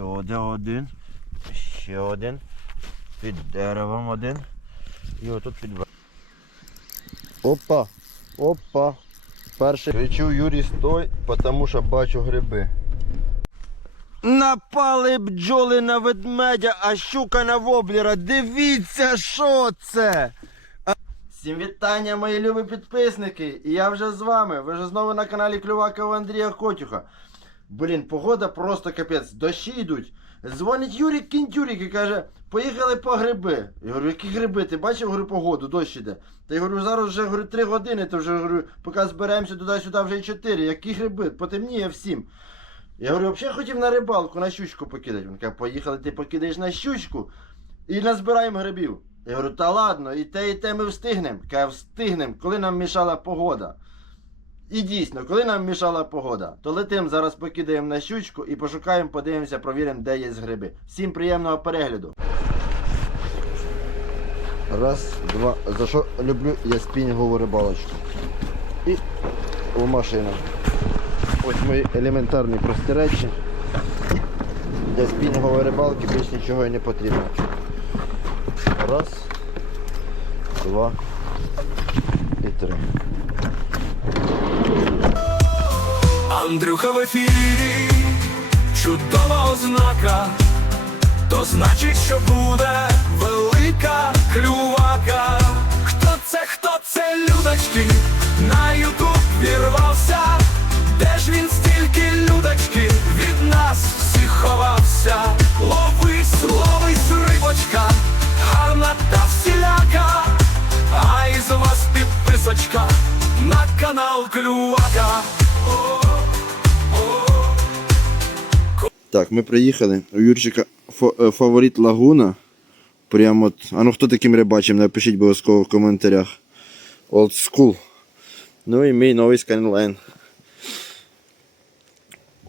Сюди один. Ще один. Під деревом один. І отут під Опа! Опа! Перший. Кричу Юрій стой, тому що бачу гриби. Напали бджоли на ведмедя, а щука на воблера. Дивіться, що це! Всім вітання, мої любі підписники! І я вже з вами. Ви вже знову на каналі Клювакова Андрія Котюха. Блін, погода просто капець, дощі йдуть. Дзвонить Юрій Кінтюрік і каже, поїхали по гриби. Я говорю, які гриби? Ти бачив говорю, погоду, дощ іде. Та я говорю, зараз вже говорю, 3 години, то вже говорю, поки зберемося туди-сюди вже і 4. Які гриби? Потемніє всім. Я говорю, взагалі хотів на рибалку, на щучку покидати. Він каже, поїхали, ти покидаєш на щучку і назбираємо грибів. Я говорю, та ладно, і те, і те ми встигнемо. Каже, встигнемо, коли нам мішала погода. І дійсно, коли нам мішала погода, то летим зараз покидаємо на щучку і пошукаємо, подивимося, провіримо, де є гриби. Всім приємного перегляду. Раз, два. За що люблю я спінінгову рибалочку. І в машину. Ось мої елементарні прості речі. Для спінінгової рибалки більш нічого і не потрібно. Раз, два і три. Андрюха в ефірі, чудова ознака, то значить, що буде велика клювака. Хто це, хто це людочки? На Ютуб вірвався, де ж він стільки людочки? Від нас всіх ховався. Ловись, ловись, рибочка, гарна та всіляка, а із вас підписочка канал Клювака. Так, ми приїхали. У Юрчика е, фаворит лагуна. Прямо от. А ну хто таким рибачим, напишіть обов'язково в коментарях. Old School. Ну і мій новий Skyline.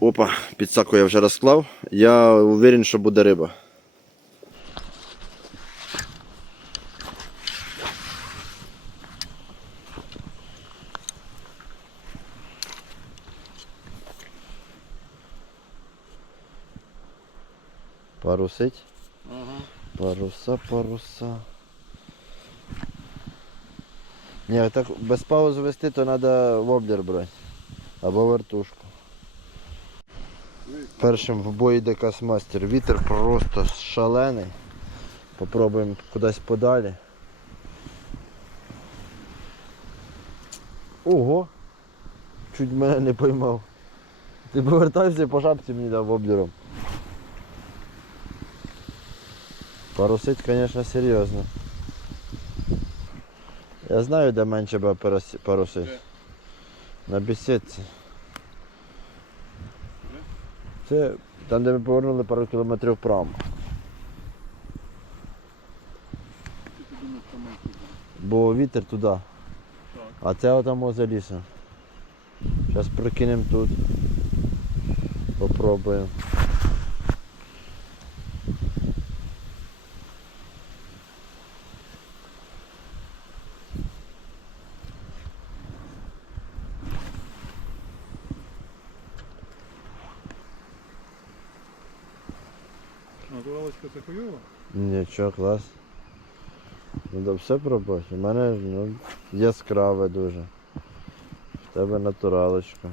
Опа, підсаку я вже розклав. Я уверен, що буде риба. Парусить. Паруса, паруса. Ні, так без паузи вести, то треба воблер брати. Або вертушку. Першим в бой йде касмастер. Вітер просто шалений. Попробуємо кудись подалі. Ого! Чуть мене не поймав. Ти повертався і по шапці мені дав воблером. Парусить, звісно, серйозно. Я знаю, де менше би парусить. На бесідці. Це там, де ми повернули пару кілометрів вправо. Бо вітер туди. А це отам за лісом. Зараз прокинемо тут. Попробуємо. Натуралочка це хуйова? Нічого, клас. Треба все пробувати. У мене ну, яскраве дуже. В тебе натуралочка.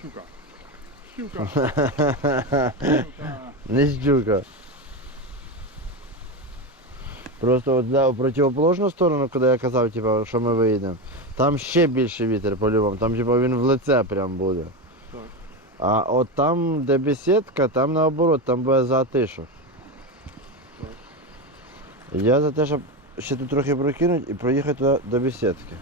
Щука. Щука. Щука. Не щука. Просто от да, в противоположну сторону, куди я казав, типу, що ми виїдемо, там ще більше вітер по-любому, там типу, він в лице прям буде. Так. А от там, де бесідка, там наоборот, там буде затишок. Я за те, щоб ще тут трохи прокинути і проїхати туди до бесідки.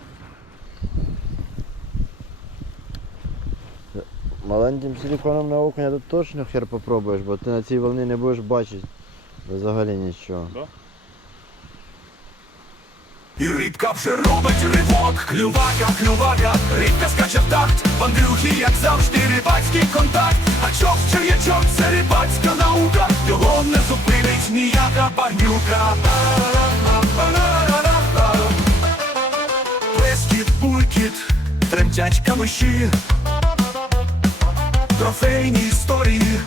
Маленьким силиконом на окуня тут точно хер попробуєш, бо ти на цій волні не будеш бачити взагалі нічого. Да? І рибка вже робить ривок, клювака, клювака, рибка скаче в такт, Андрюхі, як завжди, рибацький контакт. А чого Містячок це рибацька наука, його не зупинить ніяка багнюка. Плескіт, булькіт, тремтять камиші, трофейні історії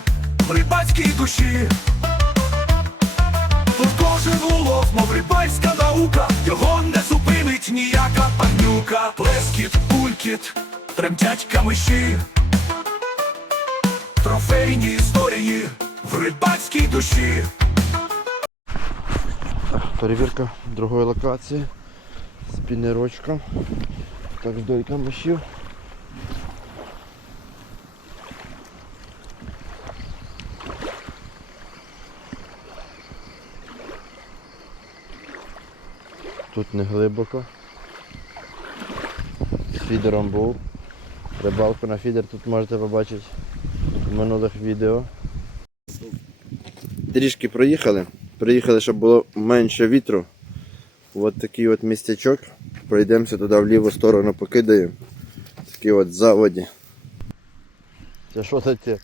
в рибацькій душі. Тут кожен улов, мов рибальська наука, його не зупинить ніяка панюка. Плескіт, булькіт, тремтять камиші, трофейні історії в рибацькій душі. Перевірка другої локації. Спінерочка. Так, вдоль камишів. Тут не глибоко. З фідером був. Рибалку на фідер тут можете побачити в минулих відео. Трішки проїхали. Приїхали, щоб було менше вітру. От такий от містячок. Пройдемося туди в ліву сторону, покидаємо. Такі от заводі. Це що таке?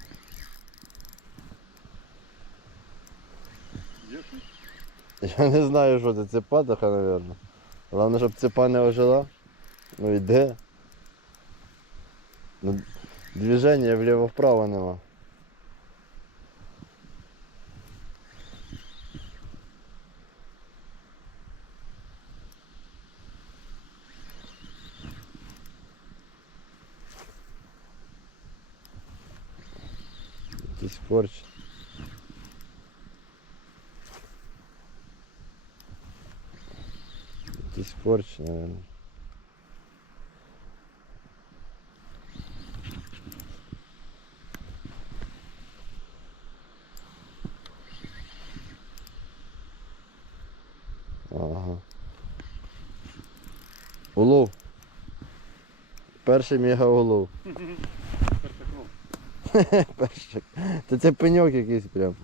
Я не знаю, що це. Це патоха, мабуть. Головне, щоб цепа не ожила. Ну йде. Ну, движення вліво-вправо нема. Якийсь корч. Корч, наверное. Ага. Улов. Перший мега улов. Першик. Та це пеньок якийсь прям.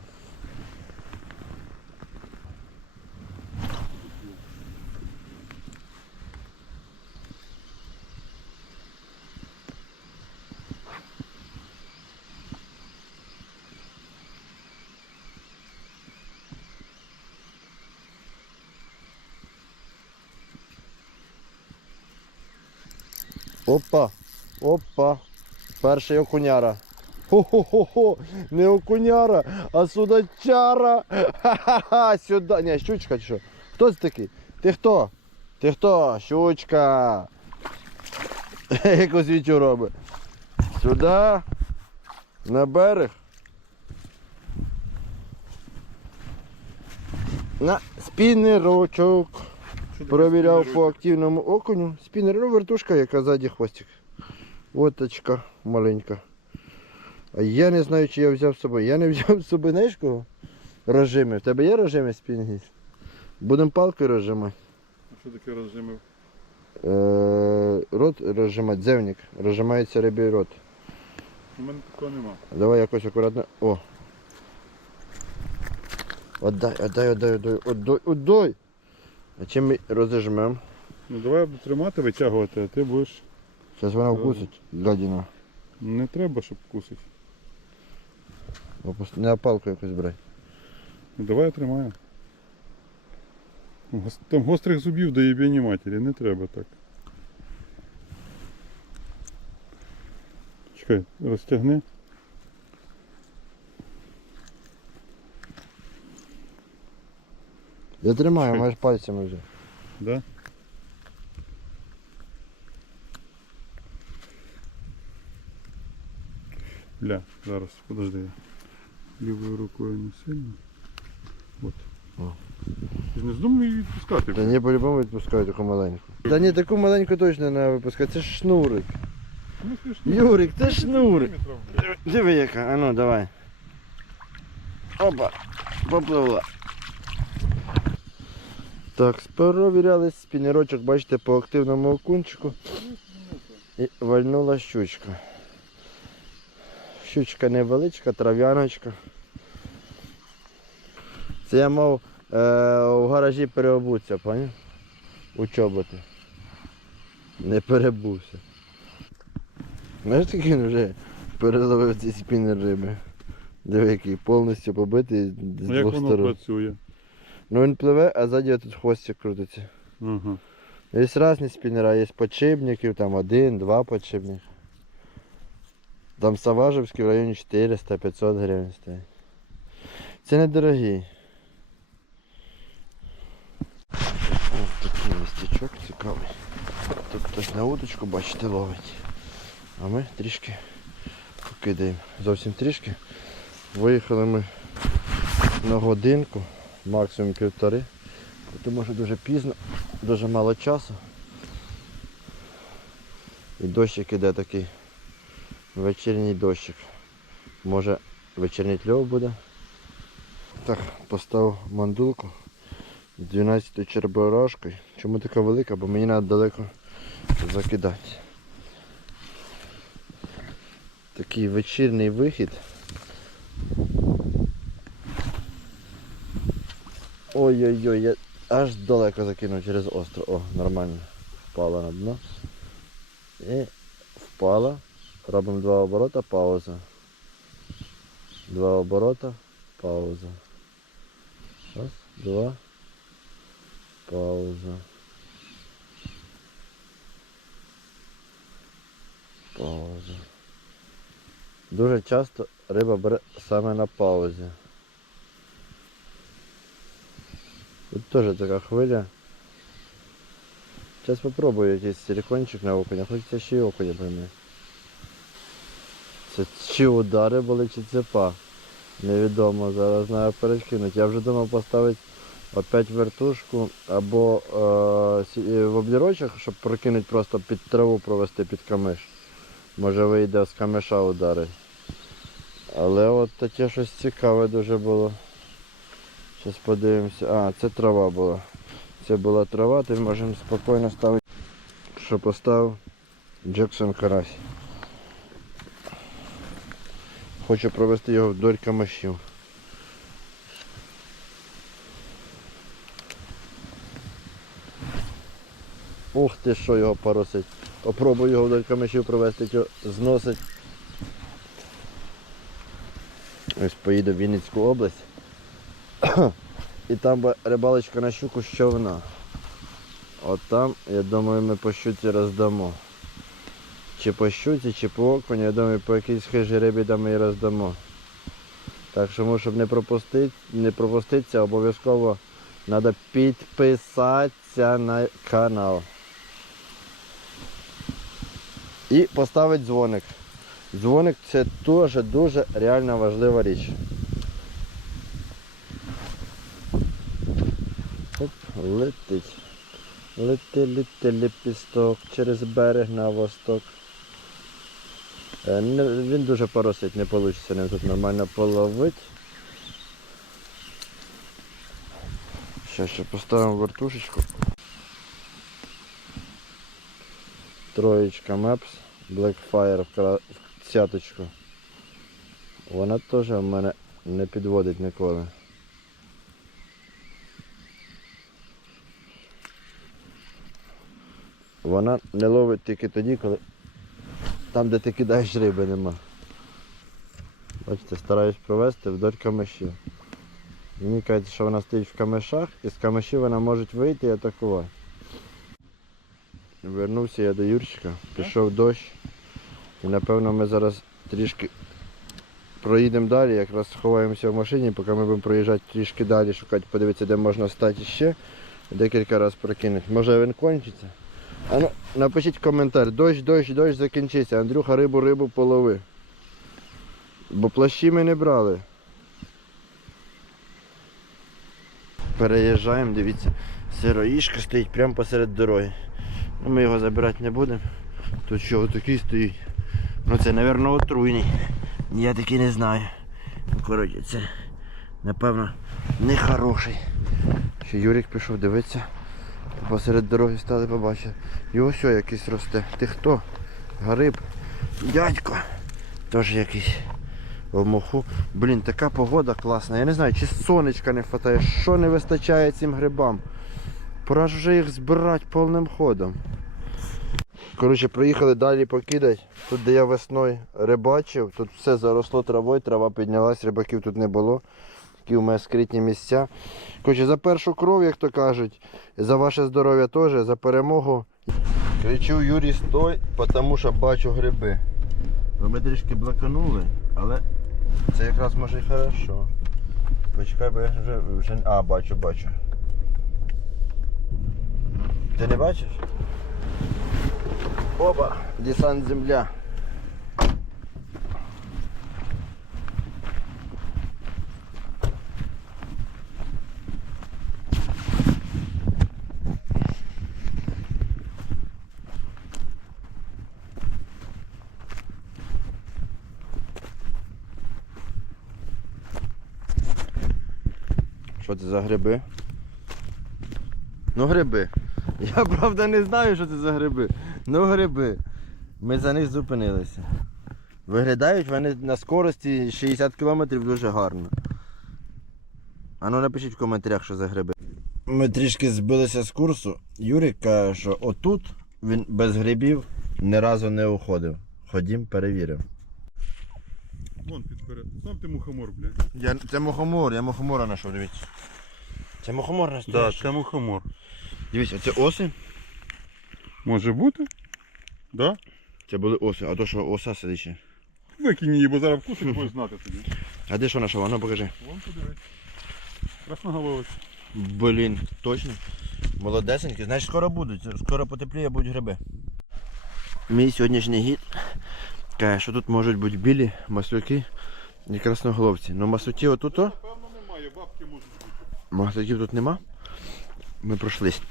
Опа, опа. Перший окуняра. Хо-хо-хо-хо, не окуняра, а судачара. Ха-ха-ха, сюди. Ні, щучка чи що? Хто це такий? Ти хто? Ти хто? Щучка. Якось вітю робить. Сюди. На берег. На спіннерочок. Провіряв по активному окуню. Спіннер, ну вертушка, яка ззаді хвостик. Оточка маленька. А я не знаю, чи я взяв з собою. Я не взяв з собою, знаєш кого? Рожими. В тебе є рожими спінги? Будемо палкою розжимати. А Що таке розжимив? Е, рот розжимати, дзевник. Розжимається рибий рот. У мене такого нема. Давай якось акуратно. О. Отдай, отдай, отдай, отдай, отдай, отдай. А чим ми розжмемо? Ну давай я буду тримати, витягувати, а ти будеш. Зараз вона вкусить, гадіна. Не треба, щоб кусить. Не палку якусь брай. Ну давай я тримаю. Гос- Там гострих зубів до єбені матері, не треба так. Чекай, розтягни. Я тримаю, Чекай. маєш пальцями вже. Да? Бля, зараз, подожди. Лівою рукою не сильно. От. О. Ти ж не здумай її відпускати. Та ні, по-любому відпускаю таку маленьку. Та ні, таку маленьку точно не треба випускати, це ж шнурик. Ну, ти ж не- Юрик, це шнурик. Сантиметрів, бля. Диви яка, а ну давай. Опа, попливла. Так, провіряли спінерочок, бачите, по активному окунчику. І вальнула щучка. Щучка невеличка, трав'яночка. Це я мав е, у гаражі переобуться, поняв? У чоботи. Не перебувся. Знаєш, такий він вже переловив ці спінер риби. Диви, який повністю побитий з Ну, як воно сторон. працює? Ну він пливе, а ззаді тут хвостик крутиться. Ага. Є різні спіннера, є подшипників, там один, два подшипника. Там Саважевський в районі 400-500 гривень стоїть. Це недорогі. Ось такий містечок цікавий. Тут хтось на удочку, бачите, ловить. А ми трішки покидаємо. Зовсім трішки. Виїхали ми на годинку, максимум півтори. Тому що дуже пізно, дуже мало часу. І дощик іде такий. Вечірній дощик. Може вечірній кльов буде. Так, поставив мандулку з 12 черборашкою. Чому така велика? Бо мені треба далеко закидати. Такий вечірній вихід. Ой-ой-ой, я аж далеко закинув через остров. О, нормально. Впала на дно. І впала. Робимо два оборота, пауза. Два оборота, пауза. Раз, два. Пауза. Пауза. Дуже часто риба бере саме на паузі. Тут теж така хвиля. Зараз спробую якийсь силикончик на окуня, хочеться ще й окуня пойми. Це чи удари були, чи цепа. Невідомо, зараз знаю перекинути. Я вже думав поставити опять вертушку або е, в облірочах, щоб прокинути просто під траву провести під камиш. Може вийде з камиша удари. Але от таке щось цікаве дуже було. Зараз подивимося. А, це трава була. Це була трава, то можемо спокійно ставити. Що поставив Джексон Карась. Хочу провести його вдоль камашів. Ух ти, що його поросить. Попробую його вдоль камашів провести, його зносить. Ось поїду в Вінницьку область. І там рибалочка на щуку з човна. От там, я думаю, ми по щуці роздамо. Чи по щуці, чи по окуні, я думаю, по якійсь хижій рибі там і роздамо. Так що, щоб не пропустити, не пропуститися, обов'язково треба підписатися на канал. І поставити дзвоник. Дзвоник це теж дуже реально важлива річ. Летить. Лети, лети, лепісток через берег на восток. Е, Він дуже поросить, не вийде ним тут нормально половити. Ще ще поставимо вертушечку. Троєчка Maps, Blackfire в цяточку. Вона теж в мене не підводить ніколи. Вона не ловить тільки тоді, коли там, де ти кидаєш риби, нема. Бачите, стараюсь провести вдоль камешів. Мені кажуть, що вона стоїть в камешах і з камешів вона може вийти і атакувати. Вернувся я до Юрчика, пішов дощ. І напевно ми зараз трішки проїдемо далі, якраз сховаємося в машині, поки ми будемо проїжджати трішки далі, шукати, подивитися, де можна стати ще. Декілька разів прокинути. Може він кончиться. А ну, напишіть коментар. Дощ, дощ, дощ закінчиться. Андрюха рибу, рибу полови. Бо плащі ми не брали. Переїжджаємо, дивіться, сироїшка стоїть прямо посеред дороги. Ну, ми його забирати не будемо. Тут що, отакий стоїть. Ну це, мабуть, отруйний. Я такий не знаю. Ну, коротше, це, напевно, нехороший. Ще Юрик пішов дивитися. Посеред дороги стали побачили. І ось якийсь росте. Ти хто? Гриб. Дядько. Теж якийсь в моху. Блін, така погода класна. Я не знаю, чи сонечка не вистачає. Що не вистачає цим грибам? Пора ж вже їх збирати повним ходом. Коротше, приїхали далі покидати. Тут, де я весною рибачив, тут все заросло травою, трава піднялась, рибаків тут не було. Такі у мене скритні місця. Коротше, за першу кров, як то кажуть, за ваше здоров'я теж, за перемогу. Кричу Юрій, стой, тому що бачу гриби. Ми трішки блаканули, але це якраз може і хорошо. Почекай, бо я вже, вже. А, бачу, бачу. Ти не бачиш? Опа, десант земля. Це за гриби? Ну гриби. Я правда не знаю, що це за гриби. Ну гриби. Ми за них зупинилися. Виглядають вони на скорості 60 км дуже гарно. А ну напишіть в коментарях, що за гриби. Ми трішки збилися з курсу. Юрик каже, що отут він без грибів ні разу не уходив. Ходім, перевіримо. Вон підперед. Сам ти мухомор, бля. Я, це мухомор, я мухомора знайшов, дивіться. Це мухомор не Да, це мухомор. Дивіться, це оси. Може бути? Да? Це були оси, а то що оса сидить ще. Викинь її, бо зараз вкусить, будеш знати тобі. А де що наша? Ну покажи. Вон подивись. Красноголовець. Блін, точно. Молодесенький. Значить скоро будуть. Скоро потепліє будуть гриби. Мій сьогоднішній гід каже, що тут можуть бути білі, маслюки і красноголовці. Ну маслюки отут. -о. Певно немає, бабки можуть бути. Маслюків тут нема. Ми пройшлись.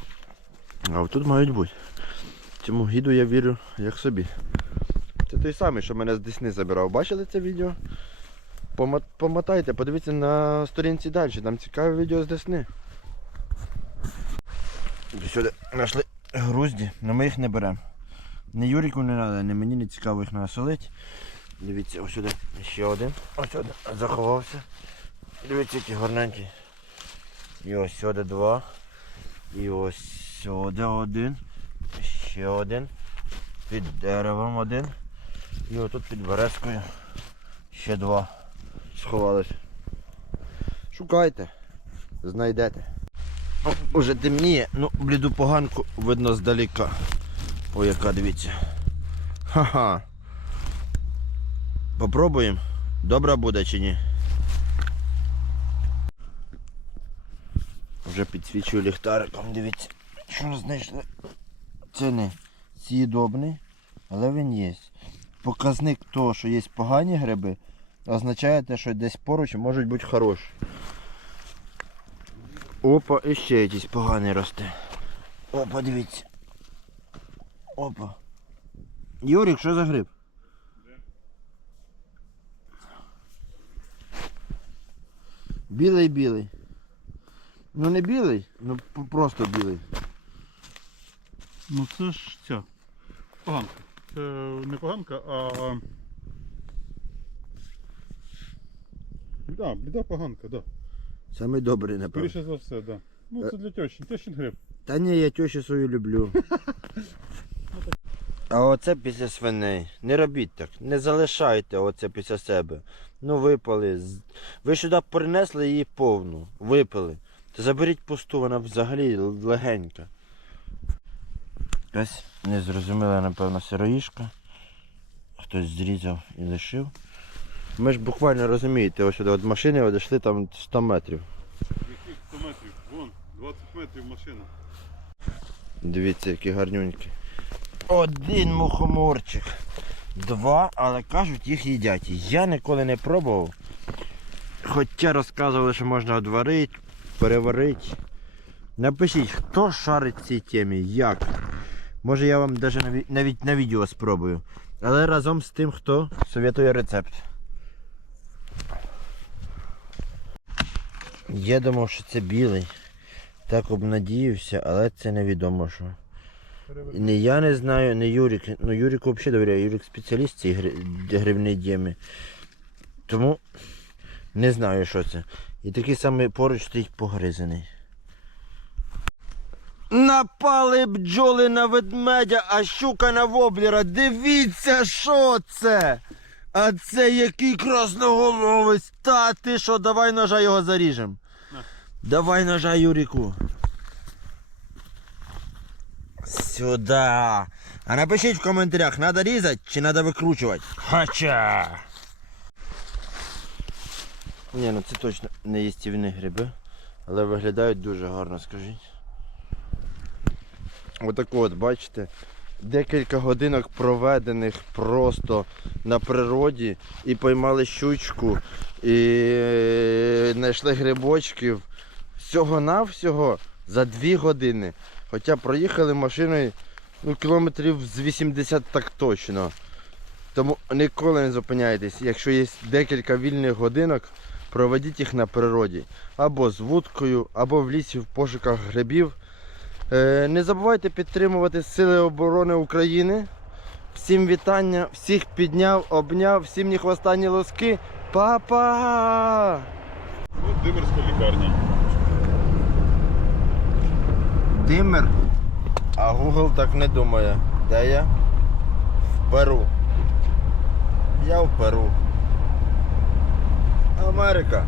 А от тут мають бути. Цьому гіду я вірю як собі. Це той самий, що мене з Десни забирав. Бачили це відео? Помотайте, подивіться на сторінці далі, там цікаве відео з Десни. Сюди знайшли грузді, але ми їх не беремо. Ні Юріку не треба, ні мені не цікаво їх насолити. Дивіться, ось сюди ще один. Ось сюди заховався. Дивіться, які гарненькі. І ось сюди два. І ось сюди один. Ще один. Під деревом один. І отут під березкою. Ще два. Сховались. Шукайте. Знайдете. Уже темніє, ну бліду поганку видно здалека. Ой, яка дивіться. Ха-ха. Попробуємо. Добра буде чи ні? Вже підсвічую ліхтариком, дивіться, що знайшли. Це не з'їдобний, але він є. Показник того, що є погані гриби, означає те, що десь поруч можуть бути хороші. Опа, і ще якийсь поганий росте. Опа, дивіться. Опа. Юрік, що за гриб? Білий білий. Ну не білий, ну просто білий. Ну це ж ця. Поганка. Це не поганка, а. Да, біда поганка, да. Самий добрий, напевно. Скоріше за все, да. Ну це для тещі, тещин гриб. Та ні, я тещу свою люблю. А оце після свиней. Не робіть так. Не залишайте оце після себе. Ну випали. Ви сюди принесли її повну. Випили. Та заберіть пусту, вона взагалі легенька. Якась незрозуміла, напевно, сироїшка. Хтось зрізав і лишив. Ми ж буквально розумієте, ось сюди від машини одійшли там 100 метрів. Яких 100 метрів? Вон, 20 метрів машина. Дивіться, які гарнюнькі. Один мухоморчик. Два, але кажуть, їх їдять. Я ніколи не пробував. Хоча розказували, що можна одварити, переварити. Напишіть, хто шарить в цій темі, як. Може я вам навіть на, навіть на відео спробую. Але разом з тим, хто советує рецепт. Я думав, що це білий. Так обнадіявся, але це невідомо що. Ні я не знаю, не Юрік. Ну Юріку взагалі довіряю, Юрік спеціаліст цій гри- грибній темі. Тому не знаю, що це. І такий самий поруч стоїть погризений. Напали бджоли на ведмедя, а щука на воблера. Дивіться, що це? А це який красноголовець. Та ти що, давай ножа його заріжем. Давай ножа Юріку. Сюда. А напишіть в коментарях, надо різати чи надо викручувати. Хача. Ні, ну це точно не їстівні гриби, але виглядають дуже гарно, скажіть. Отако от, бачите, декілька годинок проведених просто на природі і поймали щучку, і знайшли грибочків. Всього-навсього за дві години. Хоча проїхали машиною ну, кілометрів з 80 так точно. Тому ніколи не зупиняйтесь. Якщо є декілька вільних годинок, проведіть їх на природі. Або з вудкою, або в лісі в пошуках грибів. Е, Не забувайте підтримувати Сили оборони України. Всім вітання, всіх підняв, обняв, всім ні хвоста, ні лоски. Па-па! От Димирська лікарня. Димер. А Google так не думає. Де я? В Перу. Я в Перу. Америка.